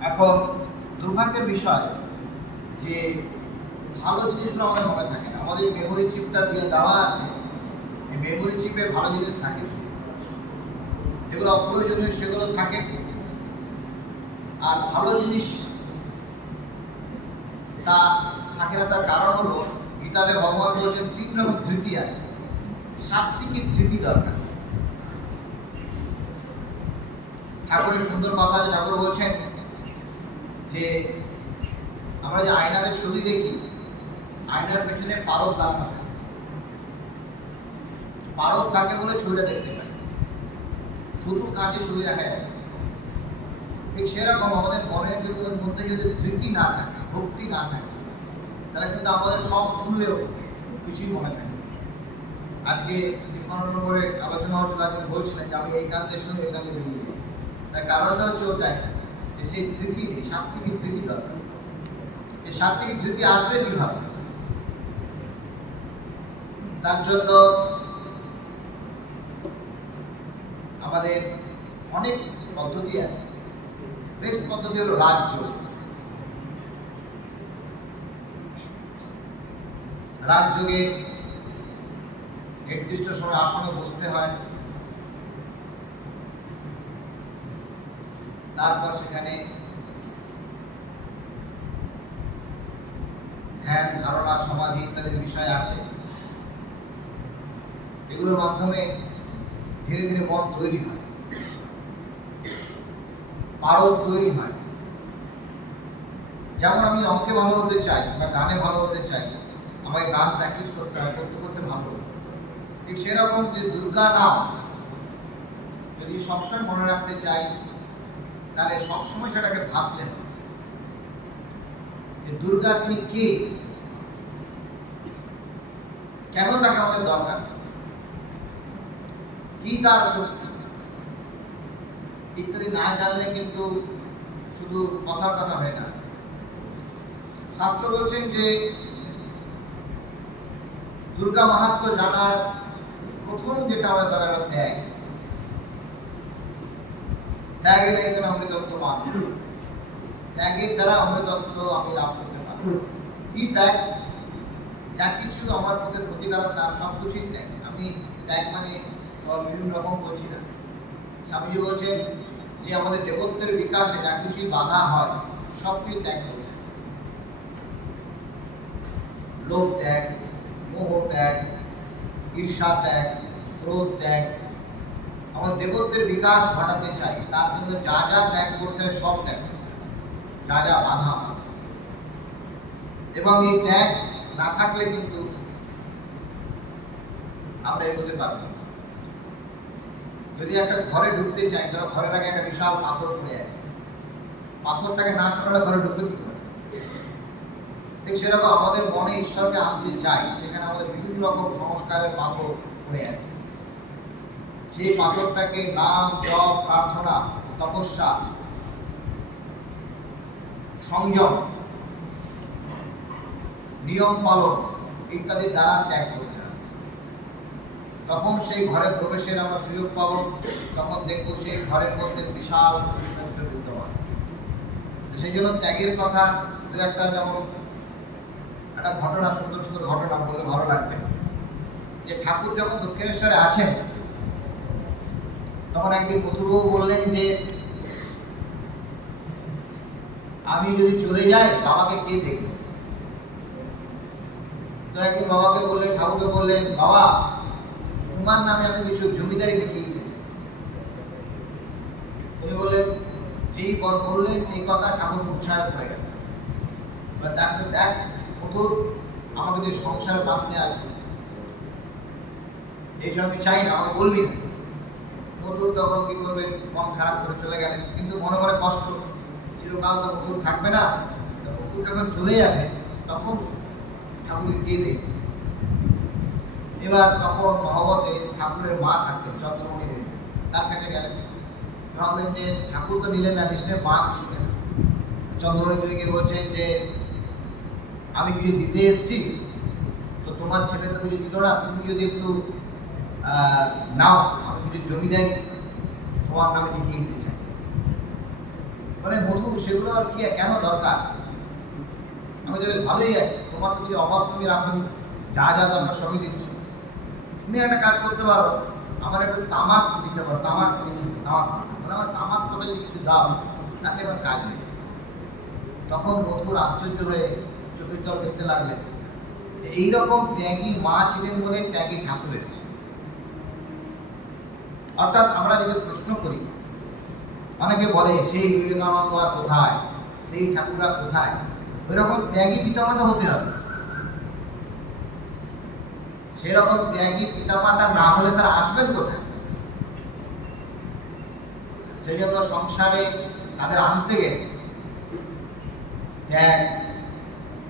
এখন দুর্ভাগ্যের বিষয় যে ভালো জিনিসগুলো আমাদের মনে থাকে না। আমাদের মেমোরি চিপটা দিয়ে দেওয়া আছে, এই মেমোরি চিপে ভালো জিনিস থাকে। যেগুলো অপ্রয়োজনীয় সেগুলো থাকে। আর ভালো জিনিস তা থাকে না, তার কারণ হলো গীতাতে ভগবান বলছেন তিন রকম ধৃতি আছে। সাত্বিকী ধৃতি দরকার? ঠাকুরের সুন্দর কথা ঠাকুর বলছেন যে আমরা যে আয়নাতে ছবি দেখি, আয়নার পেছনে পারদ লাগানো থাকে পারদ থাকে বলে ছবিটা দেখতে পাই শুধু কাঁচে ছবি দেখা যায়। ঠিক সেরকম আমাদের মনের জীবনের মধ্যে যদি স্মৃতি না থাকে, ভক্তি না থাকে, তাহলে কিন্তু আমাদের সব শুনলেও কিছুই মনে থাকে। আজকে বিমানন করে আলোচনা হচ্ছিল একজন বলছিলেন যে আমি এই দিয়ে শুনে এই দিয়ে বেরিয়ে তার কারণটা হচ্ছে ওটাই সেই স্মৃতি নেই সাত্বিক স্মৃতি দরকার এই সাত্বিক স্মৃতি আসবে কীভাবে? তার জন্য আমাদের অনেক পদ্ধতি আছে। বেশ পদ্ধতি হলো রাজ্য। রাজযোগে নির্দিষ্ট সময় আসনে বসতে হয়। তারপর সেখানে ধ্যান ধারণা, সমাধি ইত্যাদি বিষয় আছে। এগুলোর মাধ্যমে ধীরে ধীরে মন তৈরি হয়। পারদ তৈরি হয়। যেমন আমি অঙ্কে ভালো হতে চাই বা গানে ভালো হতে চাই, আমাকে গান প্র্যাকটিস করতে হয়, করতে করতে ভালো ঠিক সেরকম যে দুর্গা নাম যদি সবসময় মনে রাখতে চাই তাহলে সবসময় সেটাকে ভাবতে হবে। দুর্গা তিনি কে? কেন তাকে আমাদের দরকার? কি তার শক্তি? ইত্যাদি না জানলে কিন্তু শুধু কথার কথা হয় না। শাস্ত্র বলছেন যে দুর্গা মাহাত্ম জানার প্রথম যেটা আমাদের দরকার ত্যাগ। ত্যাগের একজন অমৃতত্ব মানুষ ত্যাগের দ্বারা অমৃতত্ব আমি লাভ করতে পারব কি ত্যাগ যা কিছু আমার পক্ষে ক্ষতিকারক তার সব কিছুই ত্যাগ আমি ত্যাগ মানে বিভিন্ন রকম করছি না স্বামীজি বলছেন যে আমাদের দেবত্বের বিকাশে যা কিছুই বাধা হয় সব কিছু ত্যাগ করতে হবে। লোভ ত্যাগ, মোহ ত্যাগ, ঈর্ষা ত্যাগ, ক্রোধ ত্যাগ আমাদের দেবত্বের বিকাশ ঘটাতে চাই, তার জন্য যা যা ত্যাগ করতে হয় সব ত্যাগ যা যা বাধা এবং এই ত্যাগ না থাকলে কিন্তু আমরা এগোতে পারব যদি একটা ঘরে ঢুকতে চাই, ধরো ঘরের আগে একটা বিশাল পাথর পড়ে আছে, পাথরটাকে না সরালে ঘরে করে? ঠিক সেরকম আমাদের মনে ঈশ্বরকে আনতে চাই, সেখানে আমাদের বিভিন্ন রকম সংস্কারের পাথর পড়ে আছে। সেই পাথরটাকে নাম, জপ, প্রার্থনা, তপস্যা, সংযম, নিয়ম পালন ইত্যাদি দ্বারা ত্যাগ করতে হবে তখন সেই ঘরে প্রবেশের আমরা সুযোগ পাবো। তখন দেখব সেই ঘরের মধ্যে বিশাল সেই জন্য ত্যাগের কথা দু একটা যেমন একটা ঘটনা, সুন্দর সুন্দর ঘটনা বলে ভালো লাগবে। যে ঠাকুর যখন দক্ষিণেশ্বরে আছেন তখন একদিন মথুরবাবু বললেন যে, আমি যদি চলে যাই, বাবাকে কে দেখবে? তো একদিন বাবাকে বললেন, ঠাকুরকে বললেন, বাবা, তোমার নামে আমি কিছু জমিদারি লিখে দিতে চাই উনি বললেন, যেই বর বললেন এই কথা ঠাকুর উৎসাহ হয়ে গেল দেখো, দেখ মধুর আমাকে যে সংসারে বাঁধতে আসবে। এই জন্য আমি চাই না আমাকে বলবি না। মধুর তখন কি করবে মন খারাপ করে চলে গেলেন কিন্তু মনে মনে কষ্ট। চিরকাল তো মধুর থাকবে না। তো মধুর যখন চলে যাবে, তখন ঠাকুরকে কে দেখবে। এবার তখন মহবতে ঠাকুরের মা থাকতেন, চন্দ্রমণি দেবী। তার কাছে গেলেন। ভাবলেন যে ঠাকুর তো নিলেন না নিশ্চয় মা নিলেন চন্দ্রমণি দেবীকে বলছেন যে, আমি কিছু দিতে এসেছি, তো তোমার ছেলে তো কিছু দিল না, তুমি যদি একটু নাও। কিছু জমি দেয়, তোমার নামে লিখিয়ে দিতে চাই মানে মধু সেগুলো আর কি, কেন দরকার? আমি তো ভালোই আছি। তোমার তো যদি অভাব, তুমি রাখো যা যা দরকার, সবই দিচ্ছ। তুমি একটা কাজ করতে পারো। আমার একটা তামাক দিতে পারো, তামাক তামাক মানে আমার তামাক যদি কিছু দাও, তাতে আমার কাজ নেই। তখন মধুর আশ্চর্য হয়ে চোখের জল দেখতে লাগলেন এইরকম ত্যাগী মা ছিলেন বলে ত্যাগী ঠাকুর এসেছে। অর্থাৎ আমরা যদি প্রশ্ন করি, অনেকে বলে, সেই বিবেকানন্দ কোথায়? সেই ঠাকুররা কোথায়? ওই রকম ত্যাগী পিতামাতা হতে হবে। সেরকম ত্যাগী পিতামাতা না হলে তারা আসবেন কোথায়? সেই জন্য সংসারে তাদের আনতে গেলে ত্যাগ,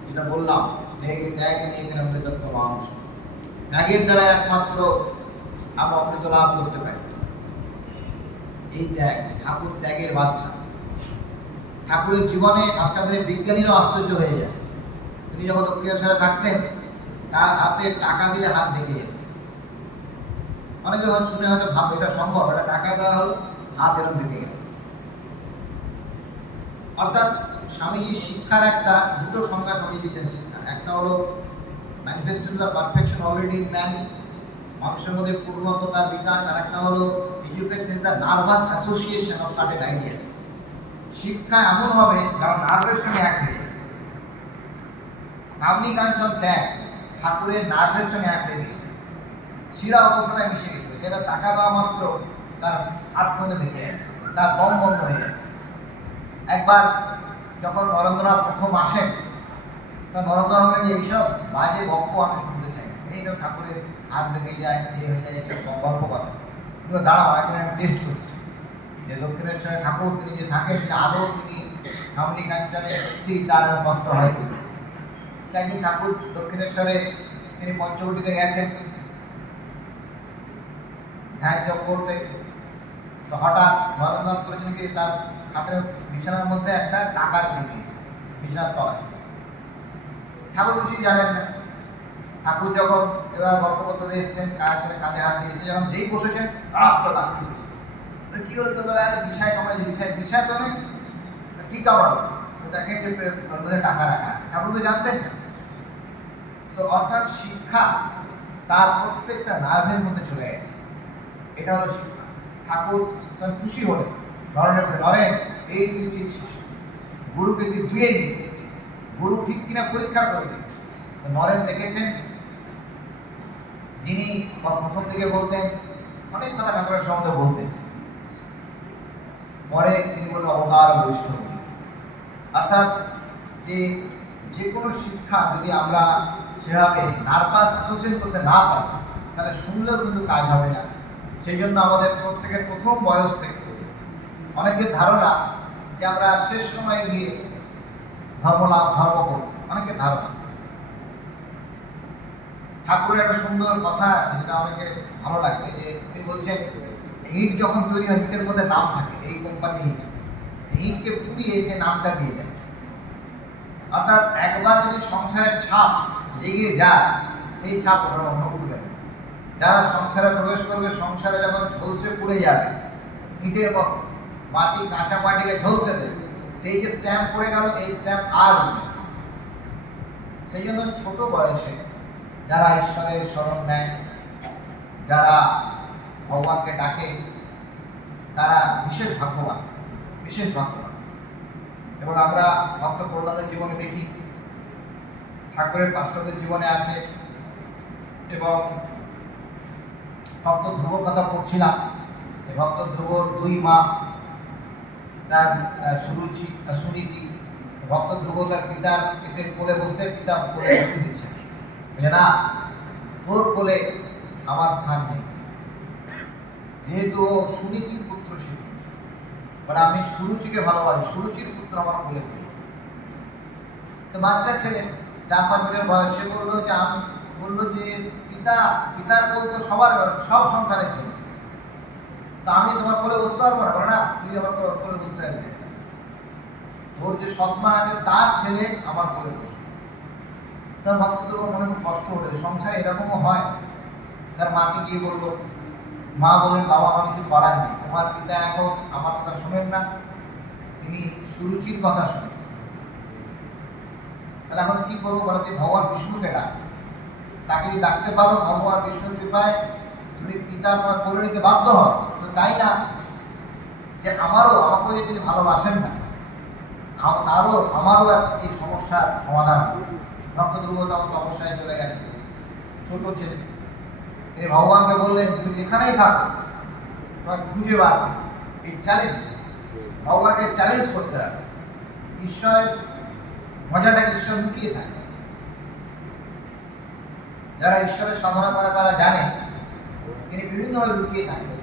যেটা বললাম, ত্যাগে, ত্যাগ নিয়ে এখানে অমৃতত্ব মানুষ। ত্যাগের দ্বারা একমাত্র আমরা অমৃত লাভ করতে পারি। এই ত্যাগ, ঠাকুর ত্যাগের বাদশা। ঠাকুরের জীবনে আজকাল বিজ্ঞানীরাও আশ্চর্য হয়ে যায়। তিনি যখন দক্ষিণেশ্বরে থাকতেন, তার হাতে টাকা দিয়ে হাত ঢেকে যেত অনেকে হয়তো শুনে হয়তো ভাব এটা সম্ভব, এটা টাকা দেওয়া হলো, হাত এরকম ঢেকে গেল। অর্থাৎ স্বামীজির শিক্ষার একটা, দুটো সংখ্যা স্বামী দিতেন শিক্ষা একটা হলো ম্যানিফেস্টেশন পারফেকশন অলরেডি ম্যান মানুষের মধ্যে পূর্ণততার বিকাশ আর একটা হলো education is the nervous association of certain ideas শিক্ষা এমন হবে কারণ নার্ভের সঙ্গে এক হয়ে নামনি কাঞ্চন ত্যাগ ঠাকুরের নার্ভের সঙ্গে এক হয়ে গেছে। শিরা অপসরায় মিশে গেছিল সেটা টাকা দেওয়া মাত্র তার মধ্যে ভেঙে তার দম বন্ধ হয়ে যাচ্ছে একবার যখন নরেন্দ্রনাথ প্রথম আসেন, তখন নরেন্দ্র ভাবেন যে, এইসব বাজে গল্প আমি শুনতে চাই। এইসব ঠাকুরের হাত ভেঙে যায় এ হয়ে যায় এইসব গল্প কথা কিন্তু দাঁড়াও এখানে আমি টেস্ট করছি। যে দক্ষিণেশ্বরের ঠাকুর তিনি যে থাকেন তিনি আদৌ তিনি কামনি কাঞ্চনে সত্যি তার কষ্ট হয় কি একদিন ঠাকুর দক্ষিণেশ্বরে তিনি পঞ্চবটিতে গেছেন? ধ্যান করতে। তো হঠাৎ নরেন্দ্রনাথ করেছেন কি, তার খাটের বিছানার মধ্যে একটা টাকা দিয়ে দিয়েছে, বিছানার তলায়। ঠাকুর কিছুই জানেন না। ঠাকুর যখন এবার করতে এসছেন কাঁধে হাত দিয়েছে যখন যেই বসেছেন দিয়েছে বলে, কি হলো তো বলে আরে বিষয় বিষয় বিষয় তো নেই। কি কামড়াবো তাকে মধ্যে টাকা রাখা। ঠাকুর তো জানতেন তো অর্থাৎ শিক্ষা তার প্রত্যেকটা নার্ভের মধ্যে চলে গেছে। এটা হলো শিক্ষা। ঠাকুর তখন খুশি হলেন নরেনের বলে নরেন এই তুই গুরুকে তুই ফিরে দিই গুরু ঠিক কিনা পরীক্ষা করবে। নরেন দেখেছেন যিনি প্রথম দিকে বলতেন, অনেক কথা ঠাকুরের সম্বন্ধে বলতেন। পরে তিনি বললেন, অবতার বৈষ্ণব। অর্থাৎ যে যে কোনো শিক্ষা যদি আমরা সেভাবে নার্ভাস অ্যাসোসিয়েট করতে না পারি, তাহলে শুনলেও কিন্তু কাজ হবে না। সেই জন্য আমাদের প্রত্যেকের প্রথম বয়স থেকে অনেকের ধারণা যে আমরা শেষ সময়ে গিয়ে ধর্ম লাভ ধর্ম করব, অনেকের ধারণা। ঠাকুরের একটা সুন্দর কথা আছে, যেটা অনেকে ভালো লাগে, যে তিনি বলছেন ইট যখন তৈরি হয় ইটের মধ্যে নাম থাকে, এই কোম্পানি ইট ইটকে পুড়িয়ে সে নামটা দিয়ে দেয়। অর্থাৎ একবার যদি সংসারের ছাপ লেগে যায়, সেই ছাপ ওরা অন্য উঠবে। যারা সংসারে প্রবেশ করবে, সংসারে যখন ঝলসে পুড়ে যাবে, ইটের মাটি, কাঁচা মাটিকে ঝলসে দেবে, সেই যে স্ট্যাম্প পড়ে গেল, এই স্ট্যাম্প আর সেই জন্য ছোট বয়সে যারা ঈশ্বরের স্মরণ নেয়, যারা ভগবানকে ডাকে, তারা বিশেষ ভাগ্যবান বিশেষ ভাগ্যবান। এবং আমরা ভক্ত প্রহ্লাদের জীবনে দেখি, ঠাকুরের পার্শ্বদের জীবনে আছে, এবং ভক্ত ধ্রুবর কথা পড়ছিলাম ভক্ত ধ্রুবর দুই মা, তার সুরুচি, সুনীতি, ভক্ত ধ্রুব তার পিতার পিতের কোলে বসতে পিতা কোলে বসতে দিচ্ছে। বলে না তোর কোলে আমার স্থান নেই। যেহেতু ও সুনীতির পুত্র ছিল বলে আমি সুরুচিকে ভালোবাসি। সুরুচির পুত্র আমার বসে তো বাচ্চা ছেলে, চার পাঁচ বছর বয়স বলল যে, আমি বলল যে, পিতা, পিতার কোল তো সবার সব সন্তানের জন্য তা আমি তোমার কোলে বসতে পারব না? না, তুই আমার কোলে বসতে পারবি তোর যে সৎমা আছে, তার ছেলে আমার কোলে বসে তার ভক্তদের মনে খুব কষ্ট হলো সংসার এরকমও হয়। তার মাকে গিয়ে বলল, মা বলেন, বাবা আমার কিছু করার নেই। তোমার পিতা এখন আমার কথা শোনেন না। তিনি সুরুচির কথা শুনি তাহলে এখন কি করব বলো যে ভগবান বিষ্ণুকে ডাক তাকে ডাকতে পারো, ভগবান বিষ্ণু কৃপায় তুমি পিতা তোমার করে নিতে বাধ্য হও। তো তাই না? যে আমারও, আমাকেও যদি তিনি ভালোবাসেন না তারও, আমারও এই সমস্যার সমাধান। ধ্রুব তখন চলে ছোট ছেলে। তিনি ভগবানকে বললেন, তুমি থাকো। তোমার খুঁজে বার এই চ্যালেঞ্জ ভগবানকে চ্যালেঞ্জ করতে হবে। ঈশ্বরের মজাটাকে ঈশ্বর লুকিয়ে থাকে। যারা ঈশ্বরের সাধনা করে তারা জানে, তিনি বিভিন্নভাবে লুকিয়ে থাকেন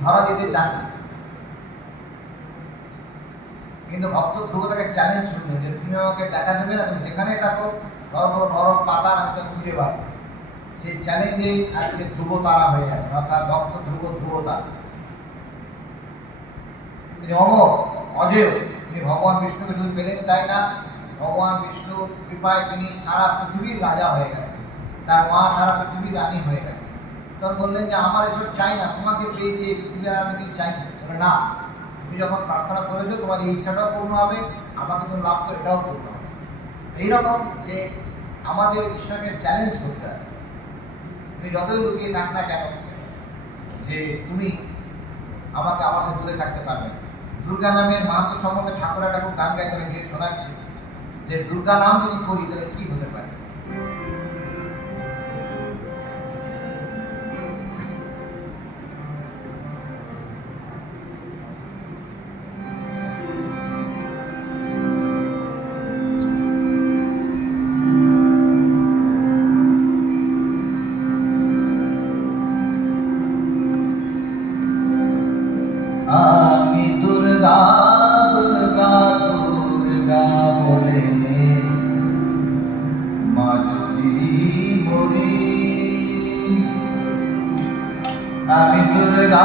ধরা দিতে চান না। কিন্তু ভক্ত ধ্রুব তাকে চ্যালেঞ্জ শুনলেন যে, তুমি আমাকে দেখা দেবে না, তুমি যেখানে থাকো। স্বর্গ, নরক পাতা আমি তো খুঁজে পাবো। সেই চ্যালেঞ্জেই আজকে ধ্রুব তারা হয়ে গেছে, অর্থাৎ ভক্ত ধ্রুব ধ্রুব তারা তিনি অমর অজেয়। তিনি ভগবান বিষ্ণুকে শুধু পেলেন তাই না, ভগবান বিষ্ণু কৃপায় তিনি সারা পৃথিবীর রাজা হয়ে গেলেন। তার মা সারা পৃথিবীর রানী হয়ে গেলেন। তখন বললেন যে, আমার এসব চাই না, তোমাকে পেয়েছি পৃথিবী আর আমি চাই না তুমি যখন প্রার্থনা করেছ, তোমার এই ইচ্ছাটাও পূর্ণ হবে, আমাকে তুমি লাভ করে, এটাও পূর্ণ হবে। এইরকম যে আমাদের ঈশ্বরকে চ্যালেঞ্জ করতে হবে তুমি যতই লুকিয়ে থাক না কেন, যে তুমি আমাকে আমাকে দূরে থাকতে পারবে। দুর্গা নামের মাহাত্ম সম্বন্ধে ঠাকুর একটা খুব গান গাইতে গিয়ে শোনাচ্ছি। যে দুর্গা নাম যদি করি, তাহলে কি হতে আমি দুর্গা